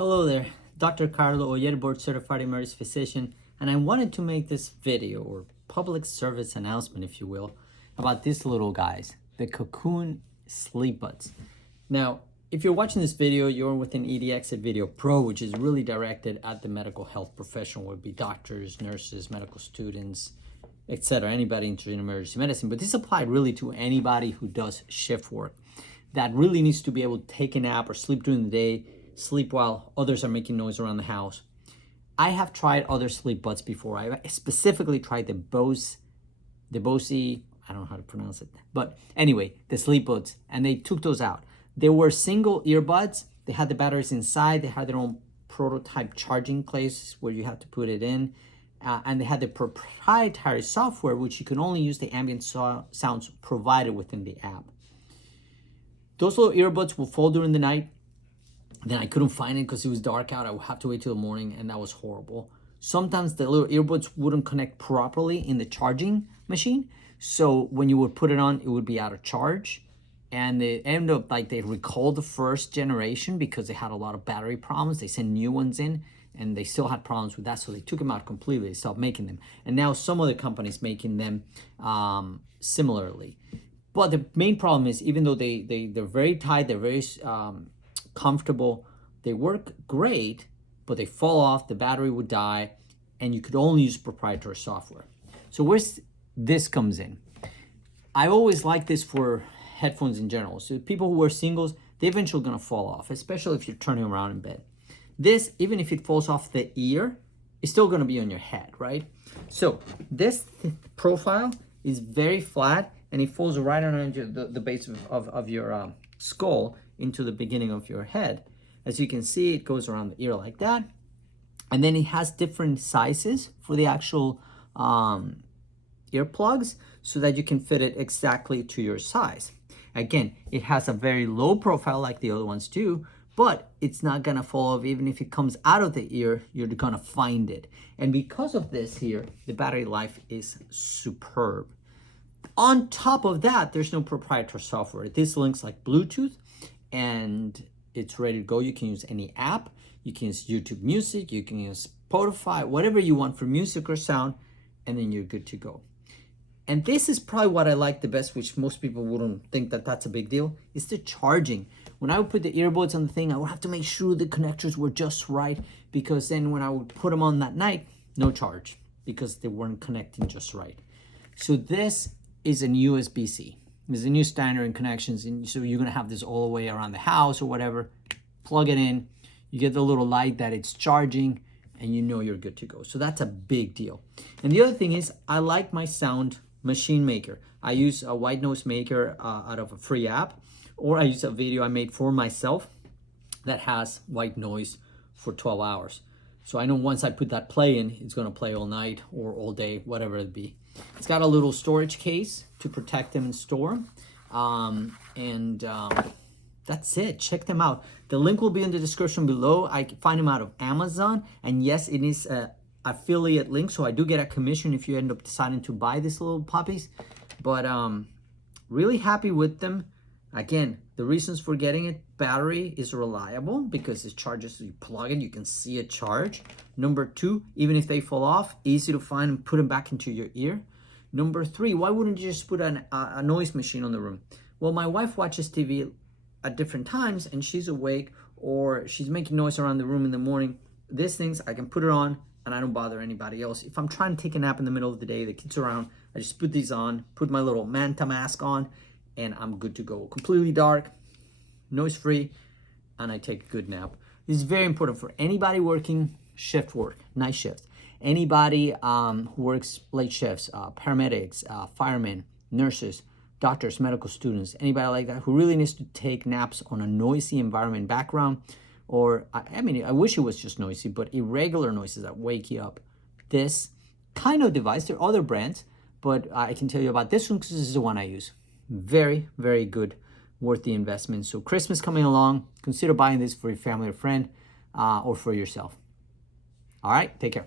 Hello there, Dr. Carlo Oyer, board certified Immerse physician, and I wanted to make this video or public service announcement, if you will, about these little guys, the Cocoon SleepBuds. Now, if you're watching this video, you're with an EDX Video Pro, which is really directed at the medical health professional, would be doctors, nurses, medical students, etc., anybody interested in emergency medicine. But this applied really to anybody who does shift work that really needs to be able to take a nap or sleep during the day, sleep while others are making noise around the house. I have tried other SleepBuds before. I specifically tried the Bose, I don't know how to pronounce it, but anyway, the SleepBuds, and they took those out. They were single earbuds. They had the batteries inside. They had their own prototype charging place where you have to put it in. And they had the proprietary software, which you can only use the ambient sounds provided within the app. Those little earbuds will fall during the night. Then I couldn't find it because it was dark out. I would have to wait till the morning, and that was horrible. Sometimes the little earbuds wouldn't connect properly in the charging machine. So when you would put it on, it would be out of charge. And they ended up they recalled the first generation because they had a lot of battery problems. They sent new ones in and they still had problems with that. So they took them out completely. They stopped making them. And now some other companies making them similarly. But the main problem is, even though they're very tight, they're very comfortable, they work great, but they fall off, the battery would die, and you could only use proprietary software. So where's this comes in? I always like this for headphones in general. So people who wear singles, they're eventually gonna fall off, especially if you're turning around in bed. This, even if it falls off the ear, it's still gonna be on your head, right? So this profile is very flat, and it falls right around the base of your skull into the beginning of your head. As you can see, it goes around the ear like that. And then it has different sizes for the actual earplugs so that you can fit it exactly to your size. Again, it has a very low profile like the other ones do, but it's not gonna fall off. Even if it comes out of the ear, you're gonna find it. And because of this here, the battery life is superb. On top of that, there's no proprietary software. This links like Bluetooth, and it's ready to go. You can use any app. You can use YouTube Music. You can use Spotify, whatever you want for music or sound, and then you're good to go. And this is probably what I like the best, which most people wouldn't think that that's a big deal, is the charging. When I would put the earbuds on the thing, I would have to make sure the connectors were just right, because then when I would put them on that night, no charge, because they weren't connecting just right. So this is an USB-C. There's a new standard in connections, and so you're gonna have this all the way around the house or whatever. Plug it in, you get the little light that it's charging, and you know you're good to go. So that's a big deal. And the other thing is, I like my sound machine maker. I use a white noise maker out of a free app, or I use a video I made for myself that has white noise for 12 hours. So I know once I put that play in, it's gonna play all night or all day, whatever it be. It's got a little storage case to protect them and store. That's it. Check them out. The link will be in the description below. I find them out of Amazon. And yes, it is an affiliate link, so I do get a commission if you end up deciding to buy these little puppies. But really happy with them. Again, the reasons for getting it: battery is reliable because it charges, you plug it, you can see it charge. Number two, even if they fall off, easy to find and put them back into your ear. Number three, why wouldn't you just put a noise machine on the room? Well, my wife watches TV at different times and she's awake or she's making noise around the room in the morning. These things, I can put it on and I don't bother anybody else. If I'm trying to take a nap in the middle of the day, the kids are around, I just put these on, put my little manta mask on, and I'm good to go. Completely dark, noise free, and I take a good nap. This is very important for anybody working shift work, night shifts. Anybody who works late shifts, paramedics, firemen, nurses, doctors, medical students, anybody like that who really needs to take naps on a noisy environment background, or I mean, I wish it was just noisy, but irregular noises that wake you up. This kind of device, there are other brands, but I can tell you about this one because this is the one I use. Very, very good, worth the investment. So Christmas coming along, consider buying this for your family or friend, or for yourself. All right, take care.